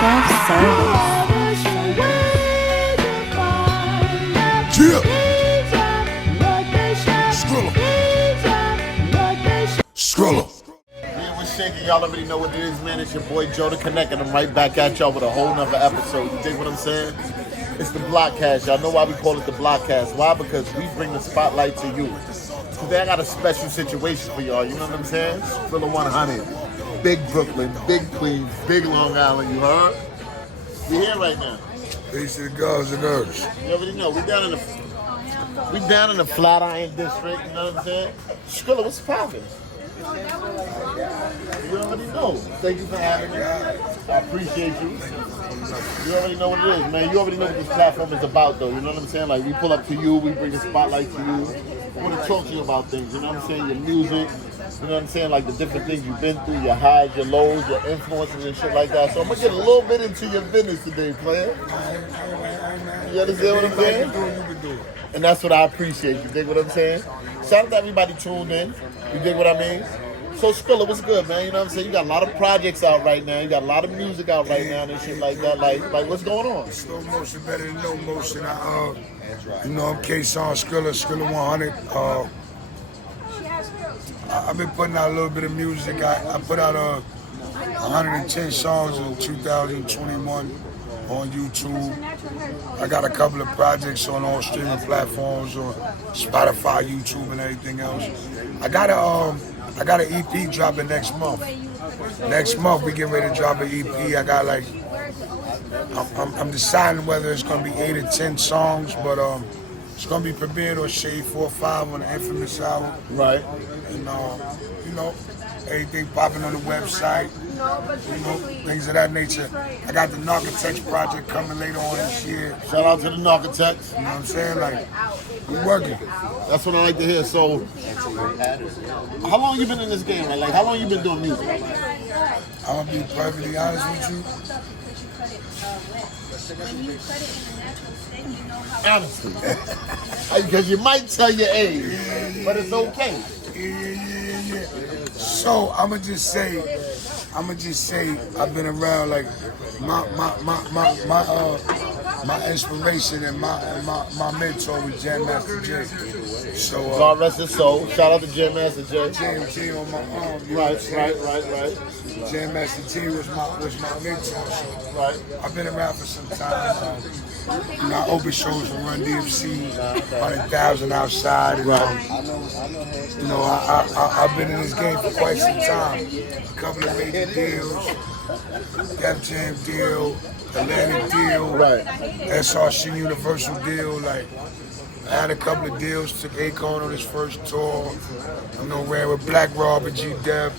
self-service. Skrilla. Man, we're shaking. Y'all already know what it is, man. It's your boy Joe the Connect, and I'm right back at y'all with a whole nother episode. You dig what I'm saying? It's the Blockcast. Y'all know why we call it the Blockcast. Why? Because we bring the spotlight to you. Today I got a special situation for y'all. You know what I'm saying? Skrilla 100. Big Brooklyn, big Queens, big Long Island. You heard? We here right now. Peace to the gods and earths. You already know. We down in the Flatiron district. You know what I'm saying? Skrilla, what's poppin'? You already know. Thank you for having me. I appreciate you. You already know what it is, man. You already know what this platform is about, though. You know what I'm saying? Like, we pull up to you, we bring the spotlight to you. I want to talk to you about things, you know what I'm saying? Your music, you know what I'm saying? Like the different things you've been through, your highs, your lows, your influences and shit like that. So I'm going to get a little bit into your business today, player. You understand what I'm saying? And that's what I appreciate. You dig what I'm saying? Shout out to everybody tuned in. You dig what I mean? So Skrilla, what's good, man? You know what I'm saying? You got a lot of projects out right now. You got a lot of music out right now and shit like that. Like what's going on? Slow motion better than no motion. I'm K-Song Skrilla 100. I've been putting out a little bit of music. I put out 110 songs in 2021 on YouTube. I got a couple of projects on all streaming platforms, on Spotify, YouTube, and everything else. I got an EP dropping next month. Next month we get ready to drop an EP. I got I'm deciding whether it's gonna be 8 or 10 songs, but it's gonna be premiered on Shade 4 or 5 on the Infamous album. Right. And everything popping on the website. Things of that nature. I got the Narcotex project coming later on this year. Shout out to the Narcotex. You know what I'm saying? Like, we working. That's what I like to hear. So, how long you been in this game? Like how long you been doing music? I'm gonna be perfectly honest with you. Honestly. Because you might tell your age, but it's okay. Yeah. So I'ma just say I've been around. Like my inspiration and my mentor was Jam Master J. So God rest his soul. Shout out to Jam Master J. J on my arm. Right. Jam Master J was my mentor. So Right. I've been around for some time. I open shows for Run DMC, 100,000 outside. And, I've been in this game for quite some time. A couple of major deals, Def Jam deal, Atlantic deal, Right. SRC Universal deal. Like, I had a couple of deals, took Akon on his first tour. Ran with Black Rob and G-Dep.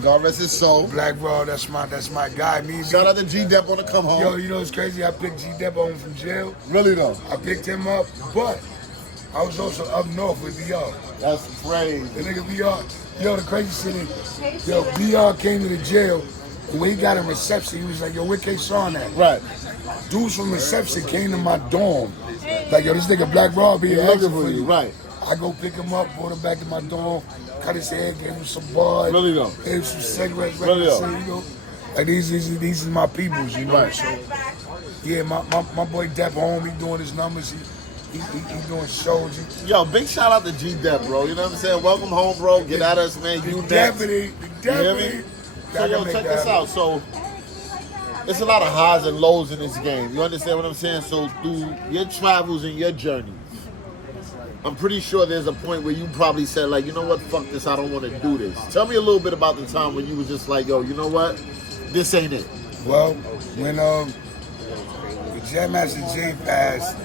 God rest his soul. Black Rob, that's my guy. Shout out to G-Dep on the come home. Yo, you know what's crazy? I picked G-Dep home from jail. Really though? I picked him up, but I was also up north with VR. That's crazy. The nigga VR, the crazy shit is, VR came to the jail, and when he got in reception, he was like, yo, where K-Song at? Right. Dudes from reception came to my dorm. Like, yo, this nigga Black Rob here looking for you. Right. I go pick him up, brought him back to my dorm, cut his hair, gave him some bud. Really though? Gave him some cigarettes. Really though? Like, these are my peoples, you know? Right. So, yeah, my boy Depp home, he doing his numbers. He doing shows. Yo, big shout out to G-Dep, bro. You know what I'm saying? Welcome home, bro. Get at us, man. You definitely. You hear me? So, yo, check this out. So, it's a lot of highs and lows in this game. You understand what I'm saying? So, through your travels and your journeys, I'm pretty sure there's a point where you probably said, like, you know what, fuck this, I don't want to do this. Tell me a little bit about the time when you was just like, yo, you know what, this ain't it. Well, when Jam Master J passed,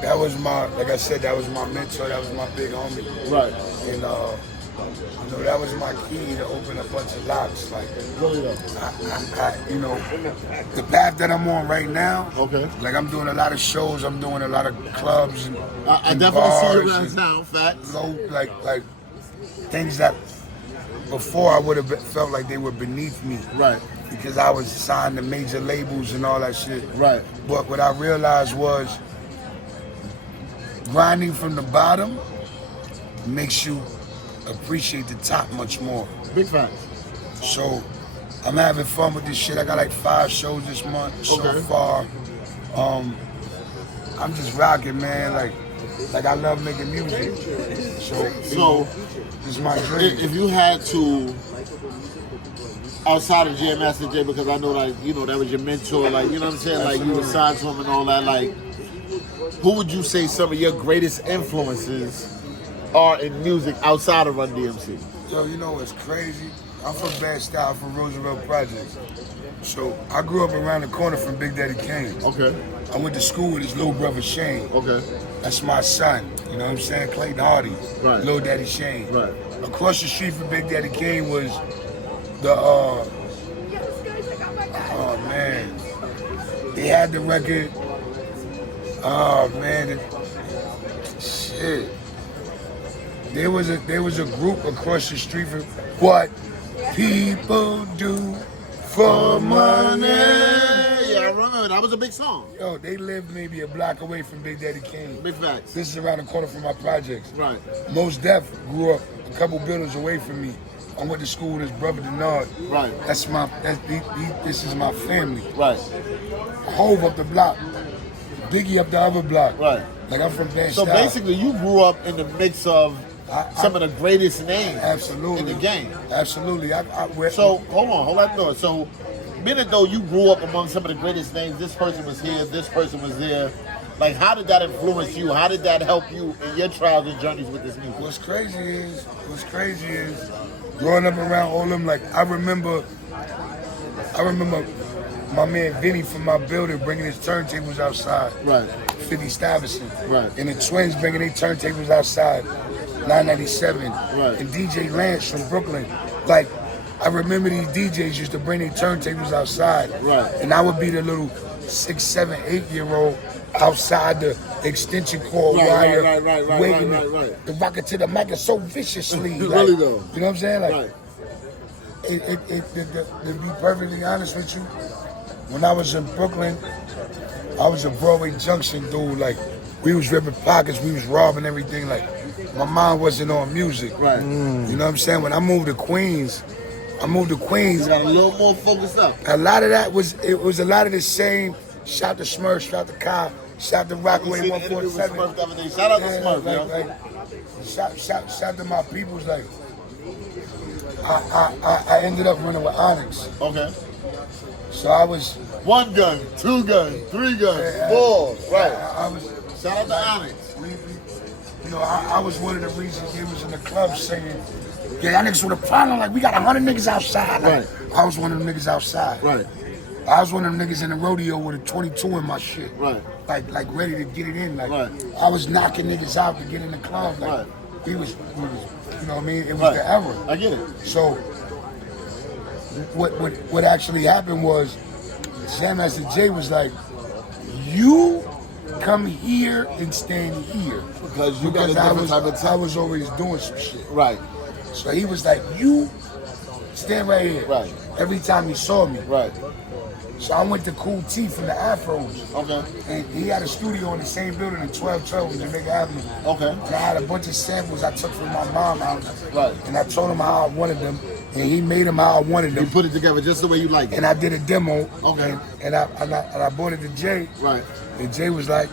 that was like I said, that was my mentor, that was my big homie. Right. And that was my key to open a bunch of locks. Like, Really though? the path that I'm on right now. Okay. Like, I'm doing a lot of shows, I'm doing a lot of clubs and I definitely see you around town, facts. Like things that before I would have felt like they were beneath me. Right. Because I was signed to major labels and all that shit. Right. But what I realized was grinding from the bottom makes you a appreciate the top much more. Big facts. So I'm having fun with this shit. I got like 5 shows this month so far. I'm just rocking, man. Like I love making music. So this is my dream. If you had to, outside of Jam Master Jay, because I know, like, you know, that was your mentor, like, you know what I'm saying, like, you were signed to him and all that, like, who would you say some of your greatest influences are in music outside of Run DMC? Yo, you know what's crazy? I'm from Bed-Stuy, from Roosevelt Projects. So I grew up around the corner from Big Daddy Kane. Okay. I went to school with his little brother Shane. Okay. That's my son. You know what I'm saying? Clayton Hardy. Right. Little Daddy Shane. Right. Across the street from Big Daddy Kane was the oh man. They had the record. Oh man. Shit. There was a group across the street from What People Do for Money. Yeah, I remember. That was a big song. Yo, they lived maybe a block away from Big Daddy Kane. Big facts. This is around the corner from my projects. Right. Mos Def grew up a couple buildings away from me. I went to school with his brother Denard. Right. This is my family. Right. Hove up the block. Biggie up the other block. Right. Like I'm from Bed-Stuy. So basically, you grew up in the mix of some of the greatest names in the game. Absolutely. So hold that thought. So, minute though you grew up among some of the greatest names, this person was here, this person was there. Like, how did that influence you? How did that help you in your trials and journeys with this music? What's crazy is growing up around all them. Like I remember my man Vinny from my building bringing his turntables outside. Right. 50 Stuyvesant. Right. And the Twins bringing their turntables outside. 997. Right. And DJ Lance from Brooklyn. Like, I remember these DJs used to bring their turntables outside. Right. And I would be the little 6, 7, 8-year-old outside the extension cord wire, waving the rocket to the mic so viciously. Like, Really though. You know what I'm saying? Like, right. To be perfectly honest with you, when I was in Brooklyn, I was a Broadway Junction dude. Like, we was ripping pockets, we was robbing everything. Like, my mind wasn't on music. Right. You know what I'm saying? When I moved to Queens, You got a little more focused up. a lot of that was a lot of the same. Shout to Smurf, shout to Kyle, shout to Rockaway 147. Shout out to Smurf, yo. Shout to my peoples. Like, I ended up running with Onyx. Okay. So I was 1 gun, 2 gun, 3 guns, 4. Right. I was. Shout out to Onyx. You know, I was one of the reasons they was in the club saying, yeah, y'all niggas with a problem, like we got 100 niggas outside. Like, Right. I was one of them niggas outside. Right. I was one of them niggas in the rodeo with a 22 in my shit. Right. Like ready to get it in. Like, Right. I was knocking niggas out to get in the club. Like, Right. we was, you know what I mean? It was Right. the era. I get it. So, what actually happened was, Jam Master Jay was like, you come here and stand here. Because you got a different type of I was always doing some shit. Right. So he was like, you stand right here. Right. Every time he saw me. Right. So I went to Cool T from the Afros. Okay. And he had a studio in the same building in 1212 in Jamaica Avenue. Okay. And I had a bunch of samples I took from my mom's house. Right. And I told him how I wanted them. And he made them how I wanted them. You put it together just the way you like it. And I did a demo. Okay. And I brought it to Jay. Right. And Jay was like,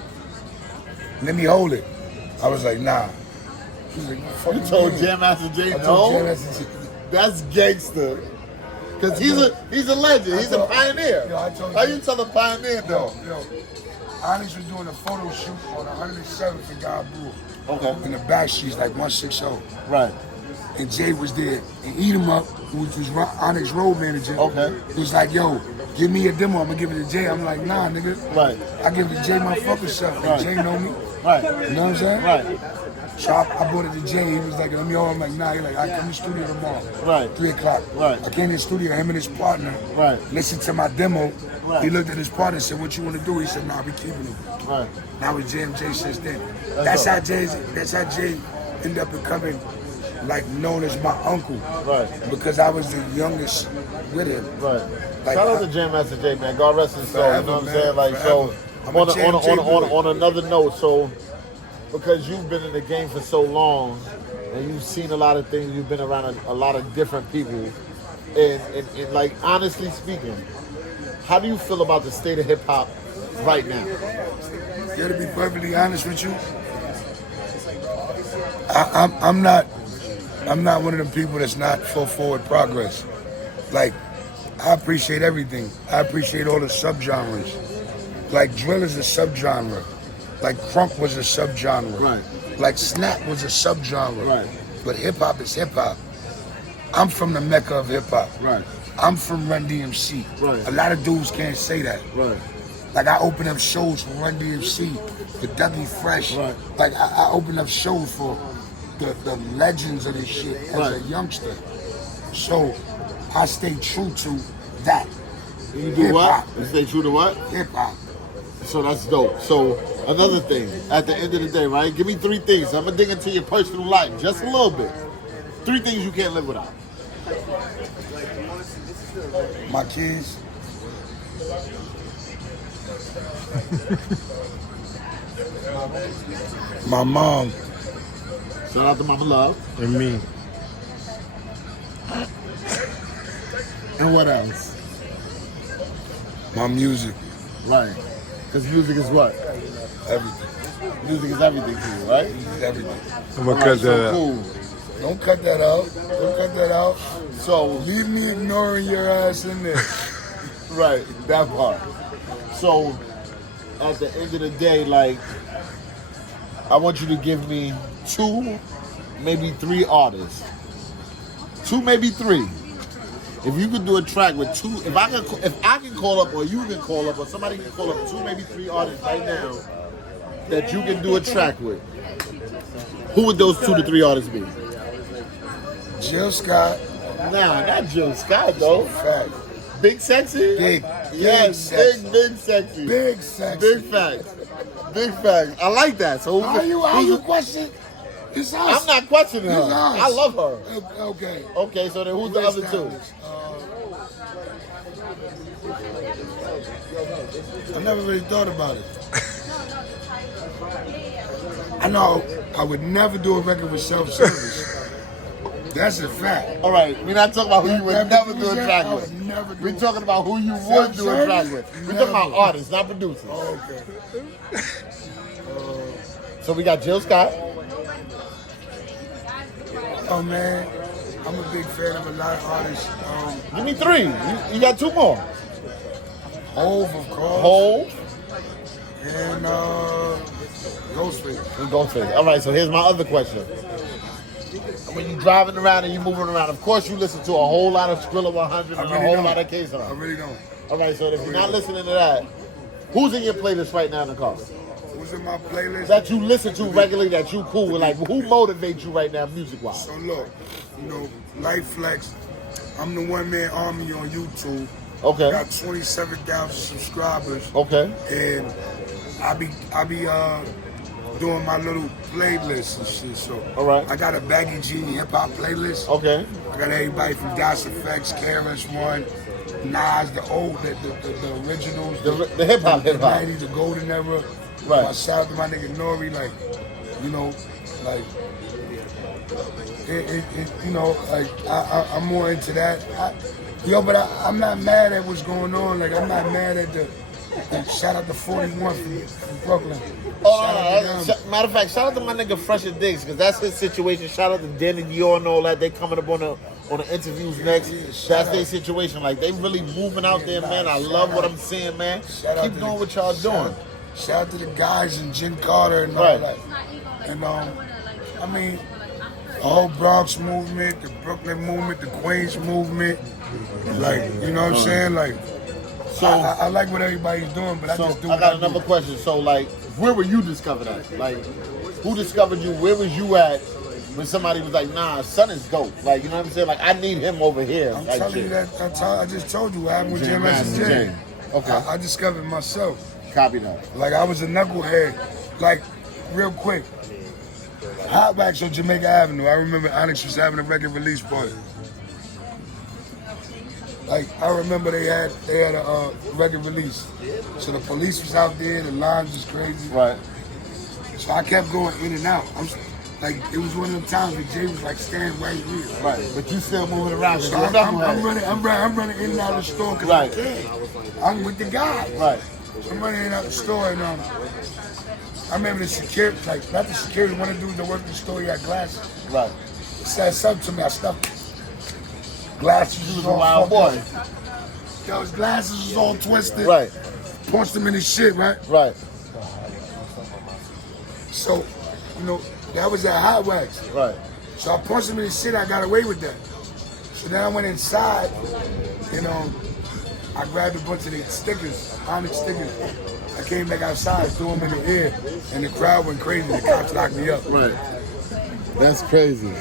let me hold it. I was like, nah. He was like, fuck You told mean? Jam Master Jay I told Jam no? Master Jay. That's gangster. Because he's a legend. He's a pioneer. Yo, I told How you- you tell a pioneer though? Yo, Onyx was doing a photo shoot on 107th and God Brew. Okay. In the back streets, like 160. Right. And Jay was there. And Eat 'em Up, which was Onyx road manager, Okay. was like, yo, give me a demo, I'm gonna give it to Jay. I'm like, nah, nigga. Right. I give it to Jay my fucking self. And Right. Jay know me. Right. You know what I'm saying? Right. So I brought it to Jay. He was like, let me hold. I'm like, nah. He like, I come to the studio tomorrow. Right. 3 o'clock. Right. I came to the studio, him and his partner. Right. Listened to my demo. Right. He looked at his partner and said, what you want to do? He said, nah, we keeping it. Right. Now we JMJ since then. That's That's how Jay ended up becoming like known as my uncle. Right. Because I was the youngest with him. Right. Like, Shout out to Jam Master Jay, man. God rest his soul. You know what I'm Forever, saying? Like, man, so, forever. I'm a on another note, so, because you've been in the game for so long, and you've seen a lot of things. You've been around a lot of different people, and like honestly speaking, how do you feel about the state of hip hop right now? Yeah, to be perfectly honest with you, I'm not one of them people that's not for forward progress. Like, I appreciate everything. I appreciate all the subgenres. Like, drill is a subgenre. Like, crunk was a subgenre. Right. Like, snap was a subgenre. Right. But hip-hop is hip-hop. I'm from the mecca of hip-hop. Right. I'm from Run DMC. Right. A lot of dudes can't say that. Right. Like, I open up shows for Run DMC, for Dougie Fresh. Right. Like, I open up shows for the legends of this shit as Right. a youngster. So, I stay true to that. You do Hip-hop. what? You stay true to what? Hip-hop. So that's dope. So another thing, at the end of the day, right? Give me 3 things. I'm gonna dig into your personal life just a little bit. 3 things you can't live without. My kids. My mom. Shout out to Mama Love. And me. And what else? My music. Right. Because music is what? Everything. Music is everything to you, right? Everything. I'm gonna All right, cut so that out. cool. Don't cut that out. Don't cut that out. So, Leave me ignoring your ass in there. right, that part. So, at the end of the day, like, I want you to give me 2, maybe 3 artists. 2, maybe 3. If you could do a track with 2, if I can call up, or you can call up, or somebody can call up 2, maybe 3 artists right now that you can do a track with, who would those 2 to 3 artists be? Jill Scott. Nah, not Jill Scott though. Fact. Big Sexy? Big. Yes, Big big Sexy. Big Sexy. Big facts. Big facts. I like that. So How you question? It's us. I'm not questioning her. It's us. I love her. Okay. Okay, so then who's the other 2? I never really thought about it. I know I would never do a record with self-service. That's a fact. All right, we're not talking about who you would That never do a producer, track I with. would never do We're it. talking about who you would do a track with. We're talking about Never. artists, not producers. Oh, okay. So we got Jill Scott. Oh man, I'm a big fan of a lot of artists. Give me 3. You got 2 more. Hove, of course. Hove And Ghostface. and Ghostface. All right, so here's my other question. When you're driving around and you're moving around, of course you listen to a whole lot of Skrilla 100 and a whole lot of I K-Song. really don't. All right, so if you're not listening to that, who's in your playlist right now in the car? Who's in my playlist? That you listen to regularly, that you cool with, like who motivates you right now music-wise? So look, Light Flex, I'm the one-man army on YouTube. Okay. Got 27,000 subscribers. Okay. And I be doing my little playlist and shit. So All right. I got a Baggy G hip hop playlist. Okay. I got everybody from Das Effects, KRS-One, Nas, the originals, The hip-hop. the 90s, the golden era. Right. Shout out to my nigga Nori, I'm more into that. But I'm not mad at what's going on. Like, I'm not mad at shout out to 41 from Brooklyn. Matter of fact, shout out to my nigga Fresh and Diggs, because that's his situation. Shout out to Den and Dior and all that. They coming up on the interviews next. That's their situation. Like, they really moving out there, man. I love what I'm seeing, man. Keep doing what y'all doing. Shout out to the guys in Jen Carter and all Right. that. And I mean, the whole Bronx movement, the Brooklyn movement, the Queens movement. Like, you know what I'm saying? Like, So I like what everybody's doing, but I just do I what got I another do. question. So, like, where were you discovered at? Like, who discovered you? Where was you at when somebody was like, nah, son is dope? Like, you know what I'm saying? Like, I need him over here. I'm like telling shit. you that. I just told you what happened with Jam JMS Master and J. Jam. Okay. I discovered myself. Copy that. Like, I was a knucklehead. Like, real quick. Hot Wax on Jamaica Avenue. I remember Onyx was having a record release party. Like, I remember they had a record release. So the police was out there, the lines was crazy. Right. So I kept going in and out. Like, it was one of them times where Jay was like, stand right here. Right, but you still moving around. So I'm running in and out of the store because I can. I'm with the guy. Right. I'm running in and out the store, and I remember the security, like, not the security, one of the dudes that worked in the store, he had glasses. Right. He said something to me, I stuck glasses. You was a wild boy. Yo, his glasses was all twisted. Right. Punched him in his shit, right? Right. So, you know, that was that hot wax. Right. So I punched him in his shit, I got away with that. So then I went inside, you know, I grabbed a bunch of the stickers, Onyx stickers. I came back outside, threw them in the air, and the crowd went crazy. The cops locked me up. Right. That's crazy.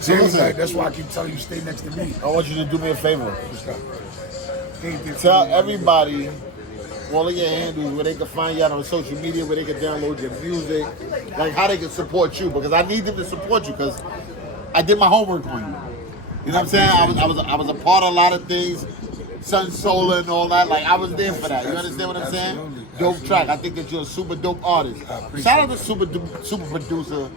Seriously, that's why I keep telling you stay next to me. I want you to do me a favor. Tell everybody all of your handles where they can find you out on social media, where they can download your music, like how they can support you, because I need them to support you because I did my homework on you. You know what I'm saying? I was a part of a lot of things, Sun Solar and all that. Like I was there for that. You understand what I'm saying? Dope track. I think that you're a super dope artist. Shout out to super producer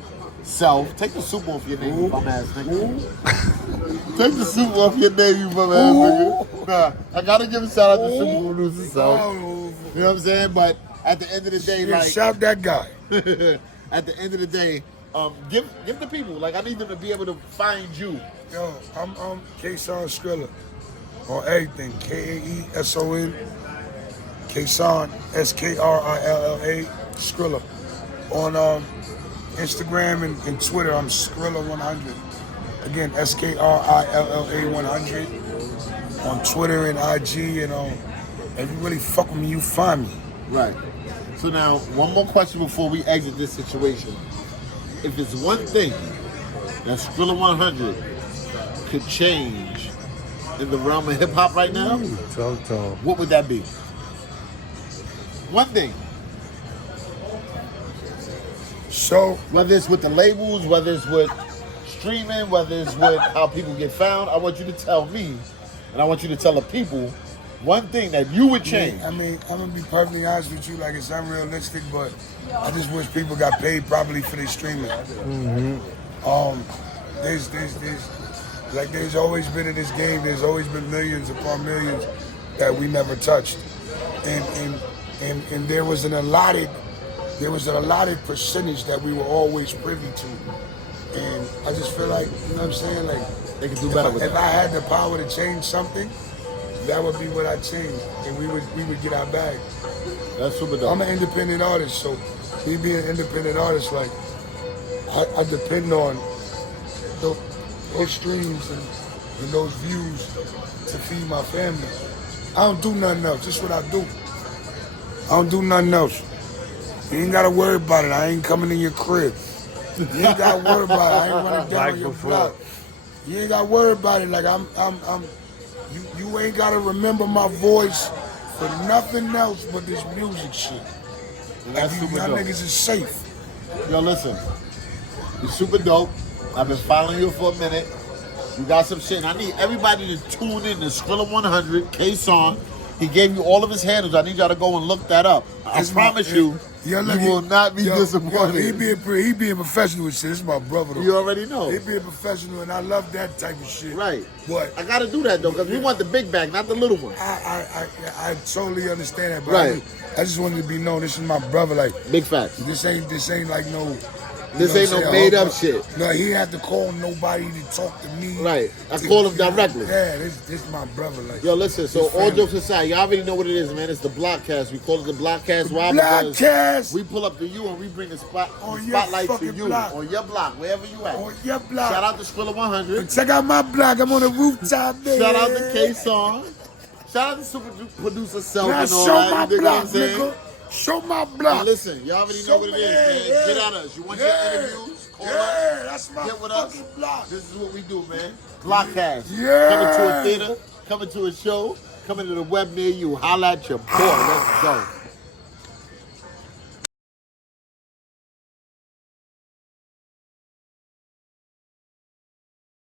Self. Take the super off your name, you bum ass nigga. Take the super off your name, you bum ass nigga. Nah, I gotta give a shout out to super producer Self. You know what I'm saying? But at the end of the day, like shout that guy. At the end of the day, give the people, like I need them to be able to find you. Yo, I'm Kason Skrilla on everything. Kaeson, Kason Skrilla Skrilla on Instagram and Twitter. I'm Skrilla100. Again, Skrilla 100 on Twitter and IG. And if you really fuck with me, you find me. Right. So now, one more question before we exit this situation. If it's one thing that Skrilla 100 could change in the realm of hip hop right now, what would that be? One thing. So whether it's with the labels, whether it's with streaming, whether it's with how people get found, I want you to tell me, and I want you to tell the people one thing that you would change. I mean, I'm gonna be perfectly honest with you. Like, it's unrealistic, but I just wish people got paid properly for their streaming. There's always been in this game. There's always been millions upon millions that we never touched, and there was an allotted percentage that we were always privy to. And I just feel like, you know what I'm saying? Like, they could do better with if I had the power to change something, that would be what I changed, and we would get our bag. That's super dope. I'm an independent artist, so me being an independent artist, like I depend on those streams and those views to feed my family. I don't do nothing else. Just what I do. I don't do nothing else. You ain't gotta worry about it. I ain't coming in your crib. You ain't gotta worry about it. I ain't running down your block. You ain't gotta worry about it. Like you ain't gotta remember my voice for nothing else but this music shit. And that's super dope. Y'all niggas is safe. Yo, listen. You're super dope. I've been following you for a minute. You got some shit. And I need everybody to tune in to Skrilla 100, K-Song. He gave you all of his handles. I need y'all to go and look that up. I promise you, you will not be disappointed. He being professional with shit. This is my brother, though. You already know. He being professional, and I love that type of shit. Right. But I got to do that, though, because we want the big bag, not the little one. I totally understand that, but right. I just wanted to be known. This is my brother. Like, big facts. This ain't like no... This ain't no made up shit. No, he didn't have to call nobody to talk to me. Right. I call him directly. Yeah, this my brother. Like, yo, listen, so all jokes aside, y'all already know what it is, man. It's the Blockcast. We call it the Blockcast. Why? Blockcast. We pull up to you and we bring the spotlight to you. Block. On your block, wherever you at. On your block. Shout out to Skrilla 100. Check out my block. I'm on the rooftop there. Shout out to K-Song. Shout out to super producer Self now and all show that. My you block, know what I'm saying? nigga. Show my block. Now listen, y'all already know what it is, man. Get at us. You want your interviews? Call us. That's my Get with fucking us. block. This is what we do, man. Blockcast. Yeah. Coming to a theater, coming to a show, coming to the web near you. Holla at your boy. Let's go.